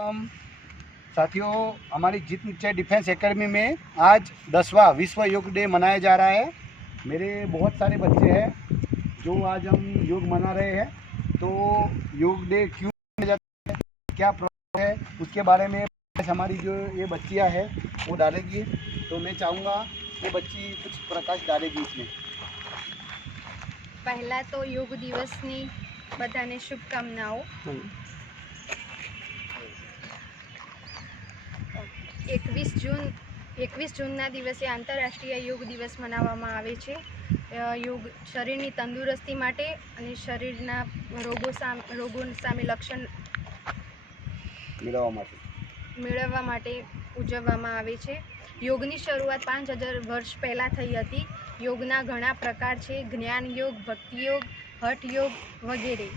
साथियों, हमारी जीत निश्चय डिफेंस एकेडमी में आज 10वां विश्व योग डे मनाया जा रहा है। मेरे बहुत सारे बच्चे हैं जो आज हम योग मना रहे हैं। तो योग डे क्यों मनाया जाता है, क्या प्रॉब्लम है, उसके बारे में हमारी जो ये बच्चियां हैं वो डालेगी। तो मैं चाहूँगा ये बच्ची कुछ प्रकाश डालेगी इसमें। पहला तो योग दिवसની બધાને શુભકામનાઓ। 21 જૂનના દિવસે આંતરરાષ્ટ્રીય યોગ દિવસ મનાવવામાં આવે છે। યોગ શરીરની તંદુરસ્તી માટે અને શરીરના રોગો સામે લક્ષણ મેળવવા માટે ઉજવવામાં આવે છે। યોગની શરૂઆત 5000 વર્ષ પહેલાં થઈ હતી। યોગના ઘણા પ્રકાર છે, જ્ઞાન યોગ, ભક્તિ યોગ, હઠ યોગ વગેરે।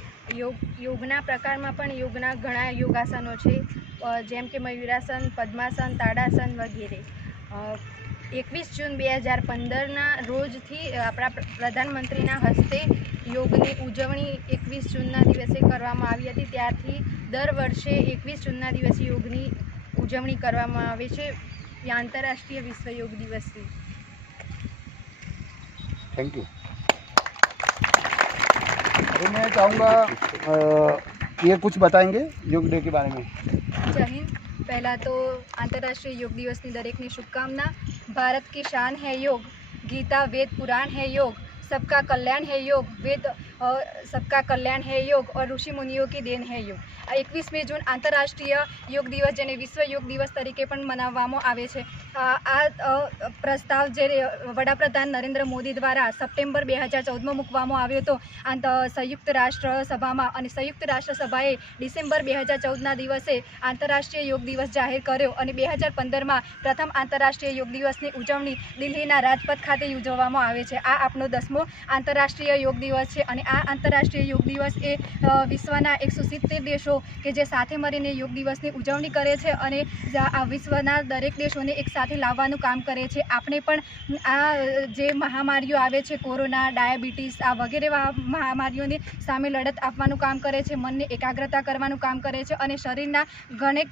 યોગના પ્રકારમાં પણ યોગના ઘણા યોગાસનો છે, જેમ કે મયુરાસન, પદ્માસન, તાડાસન વગેરે। 21 જૂન 2015ના રોજથી આપણા પ્રધાનમંત્રીના હસ્તે યોગની ઉજવણી 21 જૂનના દિવસે કરવામાં આવી હતી। ત્યારથી દર વર્ષે 21 જૂનના દિવસે યોગની ઉજવણી કરવામાં આવે છે, આંતરરાષ્ટ્રીય વિશ્વ યોગ દિવસની। Thank you. अभी मैं चाहूँगा ये कुछ बताएंगे योग डे के बारे में। जय हिंद। पहला तो अंतर्राष्ट्रीय योग दिवस की दरेक ने शुभकामना। भारत की शान है योग, गीता वेद पुराण है योग, सबका कल्याण है योग, वेद सबका कल्याण है योग और ऋषि मुनियों की देन है योग। 21મી જૂન આંતરરાષ્ટ્રીય યોગ દિવસ, જેને વિશ્વ યોગ દિવસ તરીકે પણ મનાવવામાં આવે છે। આ પ્રસ્તાવ જે વડાપ્રધાન નરેન્દ્ર મોદી દ્વારા સપ્ટેમ્બર 2014માં મૂકવામાં આવ્યો હતો સંયુક્ત રાષ્ટ્ર સભામાં, અને સંયુક્ત રાષ્ટ્ર સભાએ ડિસેમ્બર 2014ના દિવસે આંતરરાષ્ટ્રીય યોગ દિવસ જાહેર કર્યો, અને 2015માં પ્રથમ આંતરરાષ્ટ્રીય યોગ દિવસની ઉજવણી દિલ્હીના રાજપથ ખાતે યોજવામાં આવે છે। આ આપણો 10મો આંતરરાષ્ટ્રીય યોગ દિવસ છે, અને આ આંતરરાષ્ટ્રીય યોગ દિવસ એ વિશ્વના 170 દેશો કે જે સાથે મળીને યોગ દિવસની ઉજવણી કરે છે, અને આ વિશ્વના દરેક દેશોને એક સાથે લાવવાનું કામ કરે છે। આપણે પણ આ જે મહામારીઓ આવે છે, કોરોના, ડાયાબિટીસ, આ વગેરે મહામારીઓની સામે લડત આપવાનું કામ કરે છે, મનને એકાગ્રતા કરવાનું કામ કરે છે, અને શરીરના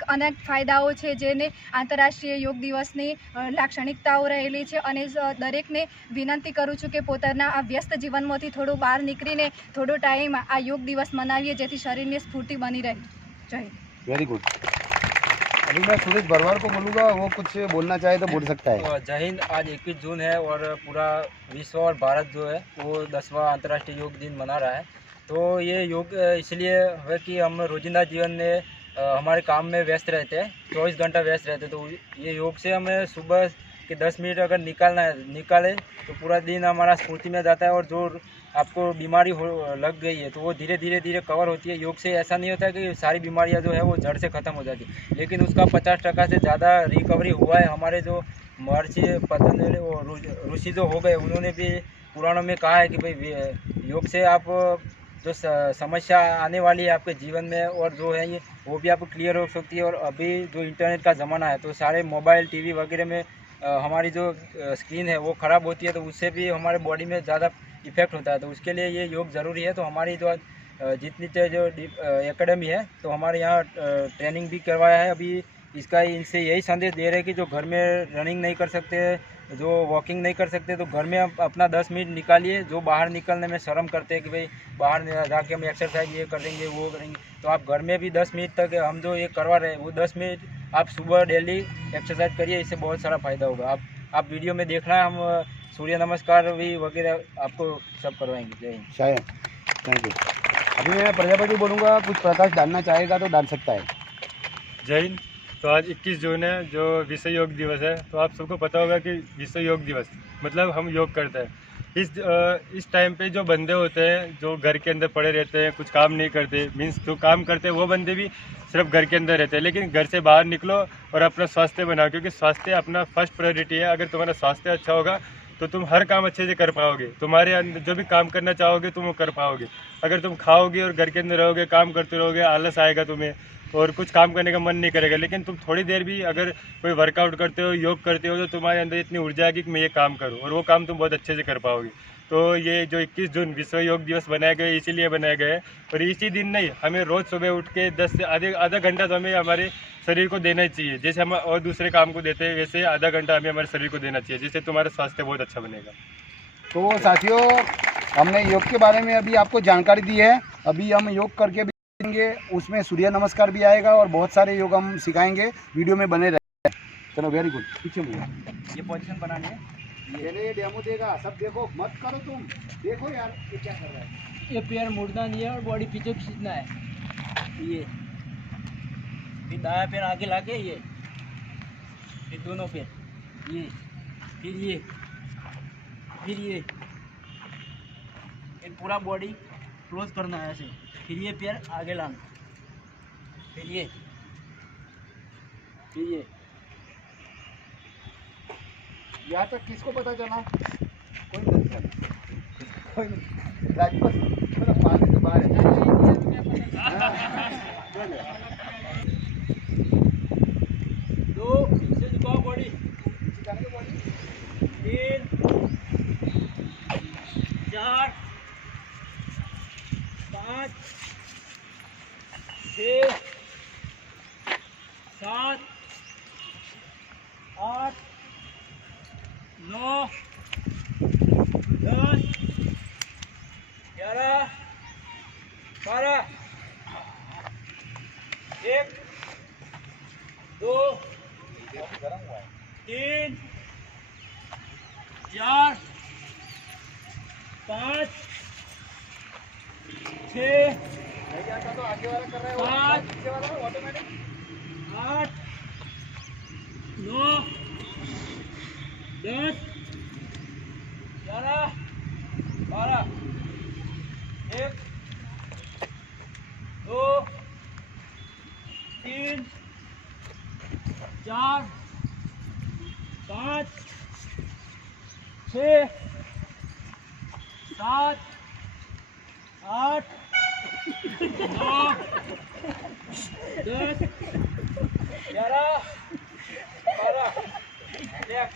અનેક ફાયદાઓ છે, જેને આંતરરાષ્ટ્રીય યોગ દિવસની લાક્ષણિકતાઓ રહેલી છે। અને દરેકને વિનંતી કરું છું કે પોતાના આ વ્યસ્ત જીવનમાંથી થોડું બહાર નીકળીને થોડો ટાઈમ આ યોગ દિવસ મનાવીએ, જેથી શરીરની સ્ફૂર્તિ બની રહે। जय हिंद। Very good. अभी मैं सुरेश भरवाड़ को बोलूँगा, वो कुछ बोलना चाहे तो बोल सकता है। जय हिंद। आज 21 जून है और पूरा विश्व और भारत जो है वो 10वां अंतर्राष्ट्रीय योग दिन मना रहा है। तो ये योग इसलिए है कि हम रोजिंदा जीवन में हमारे काम में व्यस्त रहते हैं, 24 घंटा व्यस्त रहते हैं। तो ये योग से हमें सुबह के 10 मिनट अगर निकाले तो पूरा दिन हमारा स्फूर्ति में जाता है, और जो आपको बीमारी लग गई है तो वो धीरे धीरे कवर होती है। योग से ऐसा नहीं होता है कि सारी बीमारियां जो है वो जड़ से ख़त्म हो जाती है, लेकिन उसका 50% से ज़्यादा रिकवरी हुआ है। हमारे जो महर्षि पतंजलि और ऋषि जो हो गए, उन्होंने भी पुराणों में कहा है कि भाई योग से आप जो समस्या आने वाली है आपके जीवन में और जो है ये वो भी आपको क्लियर हो सकती है। और अभी जो इंटरनेट का ज़माना है, तो सारे मोबाइल, टीवी वगैरह में हमारी जो स्क्रीन है वो ख़राब होती है, तो उससे भी हमारे बॉडी में ज़्यादा इफेक्ट होता है। तो उसके लिए ये योग ज़रूरी है। तो हमारी जो जितनी जो एकेडमी है, तो हमारे यहाँ ट्रेनिंग भी करवाया है अभी। इसका इनसे यही संदेश दे रहे हैं कि जो घर में रनिंग नहीं कर सकते, जो वॉकिंग नहीं कर सकते, तो घर में अपना 10 मिनट निकालिए। जो बाहर निकलने में शर्म करते हैं कि भाई बाहर जाके हम एक्सरसाइज ये करेंगे वो करेंगे, तो आप घर में भी 10 मिनट तक हम जो ये करवा रहे हैं, वो 10 मिनट आप सुबह डेली एक्सरसाइज करिए। इससे बहुत सारा फ़ायदा होगा। आप वीडियो में देखना है, हम सूर्य नमस्कार भी वगैरह आपको सब करवाएंगे। जय हिंद। शायद। Thank you. अभी मैं प्रजापति बोलूँगा, कुछ प्रकाश डालना चाहेगा तो डाल सकता है। जय हिंद। तो आज 21 जून है, जो विश्व योग दिवस है। तो आप सबको पता होगा कि विश्व योग दिवस मतलब हम योग करते हैं। इस टाइम पे जो बंदे होते हैं जो घर के अंदर पड़े रहते हैं, कुछ काम नहीं करते, मीन्स जो काम करते हैं वो बंदे भी सिर्फ घर के अंदर रहते हैं। लेकिन घर से बाहर निकलो और अपना स्वास्थ्य बनाओ, क्योंकि स्वास्थ्य अपना फर्स्ट प्रायोरिटी है। अगर तुम्हारा स्वास्थ्य अच्छा होगा तो तुम हर काम अच्छे से कर पाओगे। तुम्हारे अंदर जो भी काम करना चाहोगे तुम वो कर पाओगे। अगर तुम खाओगे और घर के अंदर रहोगे, काम करते रहोगे, आलस आएगा तुम्हें और कुछ काम करने का मन नहीं करेगा। लेकिन तुम थोड़ी देर भी अगर कोई वर्कआउट करते हो, योग करते हो, तो तुम्हारे अंदर इतनी ऊर्जा आएगी कि मैं ये काम करूँ, और वो काम तुम बहुत अच्छे से कर पाओगे। तो ये जो 21 जून विश्व योग दिवस बनाया गया इसीलिए बनाया गया है। और इसी दिन नहीं, हमें रोज़ सुबह उठ के 10 से आधा घंटा तो हमें हमारे शरीर को देना ही चाहिए। जैसे हम और दूसरे काम को देते हैं वैसे आधा घंटा हमें हमारे शरीर को देना चाहिए, जिससे तुम्हारा स्वास्थ्य बहुत अच्छा बनेगा। तो साथियों, हमने योग के बारे में अभी आपको जानकारी दी है। अभी हम योग करके भी देंगे, उसमें सूर्य नमस्कार भी आएगा और बहुत सारे योग हम सिखाएंगे। वीडियो में बने रहे। चलो, वेरी गुड। पीछे मुझे ये पोजीशन बनानी है। ये डेमो देगा, सब देखो, मत करो तुम। देखो यार ये क्या कर रहा है। ये पैर मुड़ना नहीं है और बॉडी पीछे खींचना है। ये फिर दाया पैर आगे लाके ये, फिर दोनों पैर ये, फिर ये, फिर ये पूरा बॉडी क्लोज करना है ऐसे। फिर ये पैर आगे लाना, फिर ये, फिर ये। यहाँ तक किसको पता चला? कोई नहीं चला। कोई नहीं। राजपथ मतलब पानी तो बाहर है। दो से झुकाओ बॉडी, सिखाने की बॉडी। 3 4 5 6 7 8 9 10 11 12 1 2 3 4 5 6 तो आगे वाला कर रहा है, पाँच। पीछे वाला ऑटोमेटिक। 8 9 10 11 12 1 2 3 4 5 6 7 8 9 10 11 12 1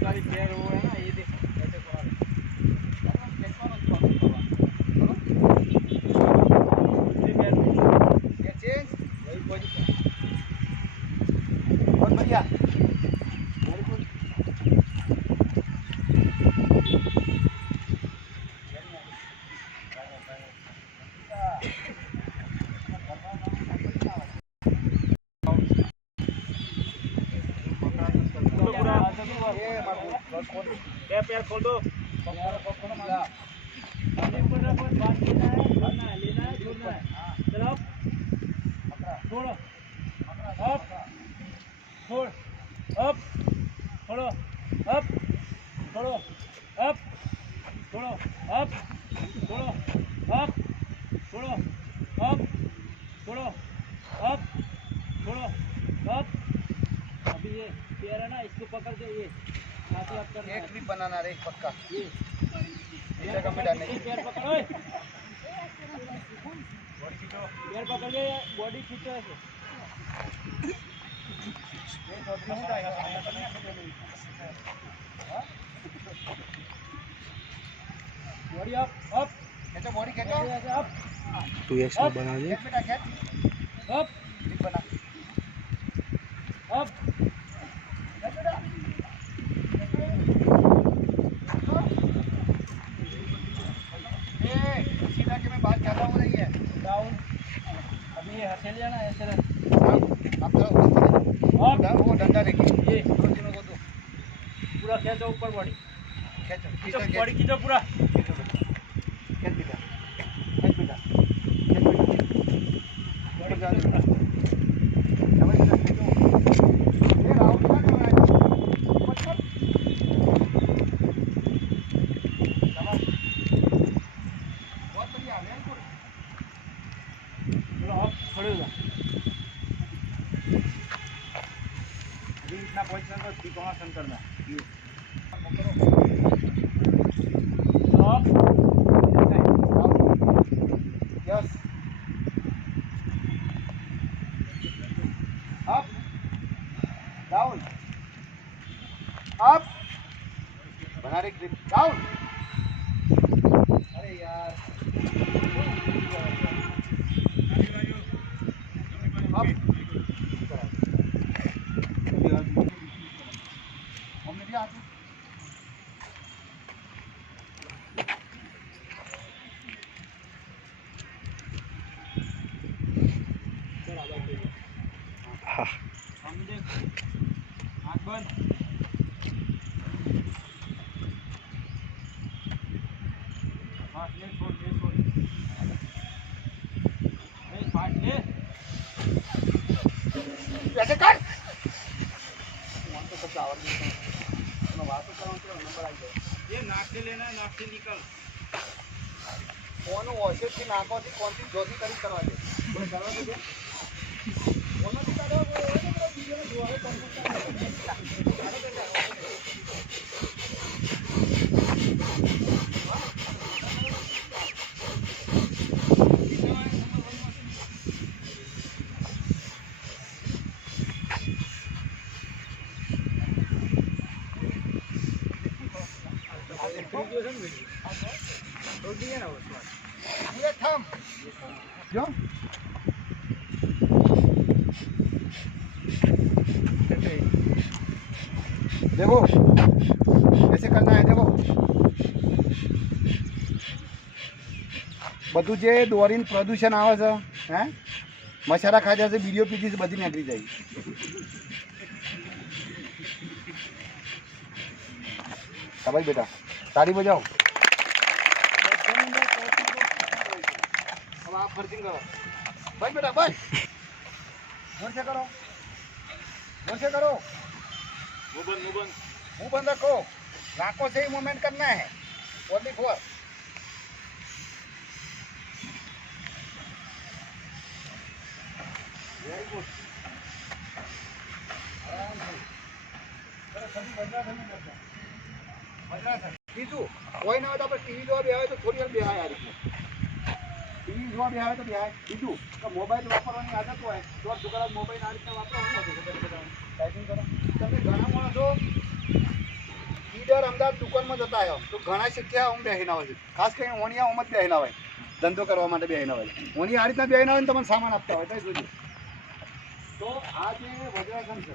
सारी पैर वो है ना, ये देख ऐसे पड़ा ये चेंज, वही पोजीशन। बहुत बढ़िया, वेरी गुड। पैर खोल दो। लेना है, छोड़ना है। चलो छोड़ो, अप छोड़, अप छोड़ो, अप छोड़ो, अप छोड़ो, अप छोड़ो, अप छोड़ो, अप छोड़ो, अप छोड़ो, अप। अभी ये पैर है ना, इसको पकड़ के ये हाथ अप करना है। एक भी बनाना रे पक्का। ये इस जगह पे डालने की। पैर पकड़ो, पैर पकड़ के बॉडी खींचो ऐसे। बॉडी अप, अप खींचो, बॉडी खींचो। ऐसे अप, तू एक्स्ट्रा बना दे। खींच बेटा, खींच। अप, ठीक बना। अप। खींच बेटा। ए, सीधा के में बात ज़्यादा हो रही है। डाउन। अभी ये हथेली है ना, ऐसे रख। आप थोड़ा ऊपर चले जाओ। अप, वो डंडा लेके ये दो तीनों को दो। पूरा खींचो ऊपर बॉडी, खींचो, खींचो खींचो, बॉडी खींचो पूरा। खींचो बेटा। खींच बेटा। खींच बेटा। खींच बेटा। बॉडी खींचो पूरा। समझ बेटा, खींचो। ये राउंड क्या कर रहा है? मत मत। समझ। बहुत बढ़िया, वेरी गुड। पूरा अप, खड़े हो जा। अभी इतना पोजीशन को त्रिकोणासन करना है। ये। Up, yes. अप। ऐसे कर मन तो सब आवड़ गई मैं बात तो करूं तो नंबर आ जाए ये नाक से लेना है, नाक से निकल કોનું હશે કે નાકોથી કોનથી જોતી કરી કરવા દે કોઈ કરવા દે કોનો થી કાઢો એ તો બીજો જોવે ये थम जो देखो ऐसे करना है देखो બધું જે દોરીને પ્રદૂષણ આવે છે હે મસાલા ખાધા છે બીડીઓ પીધી છે બધી નીકળી જાય ભાઈ બેટા તાળી બજાવો अब आप फर्जिंग करो भाई बेटा भाई जोर से करो मुंह बंद रखो नाकों से ही मूवमेंट करना है ओनली फोर वेरी गुड आराम से चलो सभी वज्रासन बीजू कोई ना हो तो આપણે ટીવી જોવા બેહાય તો થોડી વાર બેહાય આ રીતે ટીવી જોવા બેહાય તો બેહાય બીજું તો મોબાઈલ વાપરવાની આદત હોય તો છોકરા મોબાઈલ આ રીતે વાપરવાનું ટાઈપિંગ કરો તમે ઘણા માણસો ઈડર અમદાવાદ દુકાનમાં જતા આવ્યો તો ઘણા શીખ્યા હું બેહીના હોય છે ખાસ કરીને ઓણિયા ઓમ જ બેહીના હોય ધંધો કરવા માટે બેહીના હોય ઓણિયા આ રીતના બેહીના હોય ને તમને સામાન આપતા હોય તો જોજો તો આ જે વજ્રાસન છે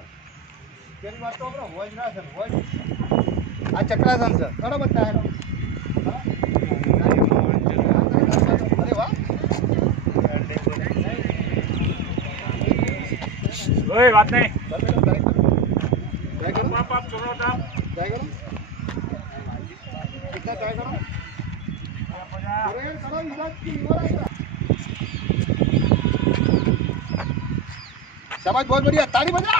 તેની વાત તો આપણે વજ્રાસન આ ચક્રાસન છે કરો બધા અરે વાહ ओए बात नहीं ट्राई करो आप छोड़ो था ट्राई करो कितना ट्राई करो अरे करो इधर की और आएगा शाबाश बहुत बढ़िया ताली बजा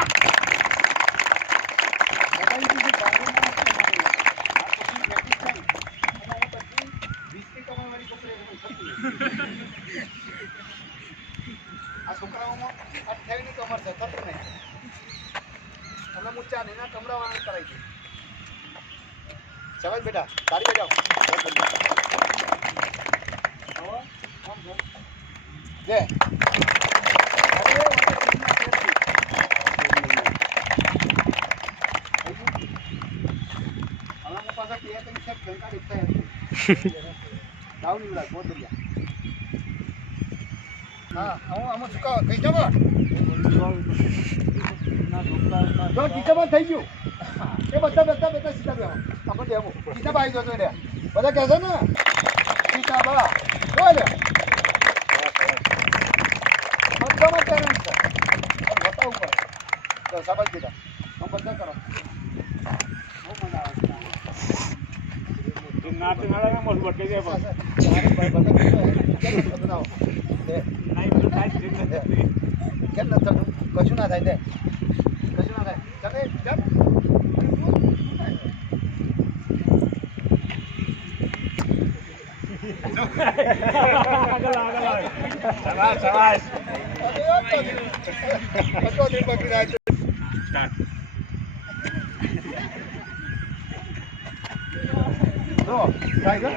આ છોકરાઓમાં 28 ની કમર છે થતું નહીં અમે ઊંચા નહીં ના કમરા વાળા કરાવી દે શાબાશ બેટા તાળી બજાવો જે हमारे पास ये तो सब खेलता दिखता है डाउन ही बहुत बढ़िया हाँ हम चुका कहीं जब जो टीचर થઈ ગયું એ બધા સીધા બેહો આપણે દેવો સીધા બાઈ જો રે બધા કહેશે ને સીધા બા બોલ બધામાં ટેલેન્ટ છે બતાવું પડે તો શાબાશ બેટા हम બધા કરો બહુ મજા આવે છે નાતે નાળા મોલ બટકે દે બસ બતાવો નહીં બધું થાય કેમ ન થતું કશું ના થાય દે કશું ના થાય ચાલે ચાલ શાબાશ શાબાશ અરે દિન પકડી જાય સ્ટાર્ટ જો ટ્રાય કર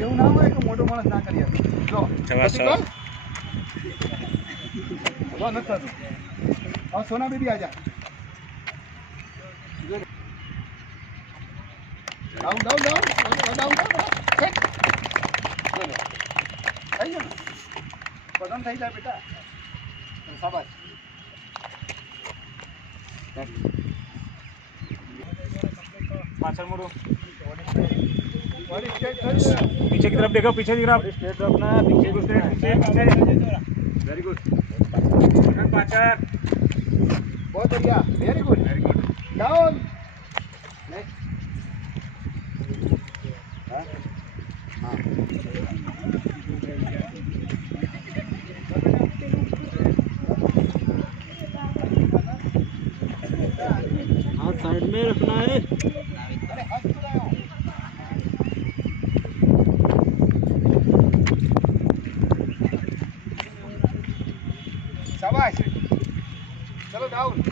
એવું ના હોય કે મોટો માણસ ના કરી શકે જો શાબાશ શાબાશ જો ન થતું હવે સોના બેબી આજા down down down down set चलो થઈ ગયું પસંદ થઈ જાય બેટા શાબાશ पाचल मुड़ो बॉडी स्ट्रेट कर पीछे की तरफ देखो पीछे की तरफ स्ट्रेट रखना पीछे को स्ट्रेट पीछे वेरी गुड पाचल बहुत बढ़िया वेरी गुड डाउन नेक्स्ट हां हाथ साइड में रखना है। शाबाश, चलो डाउन।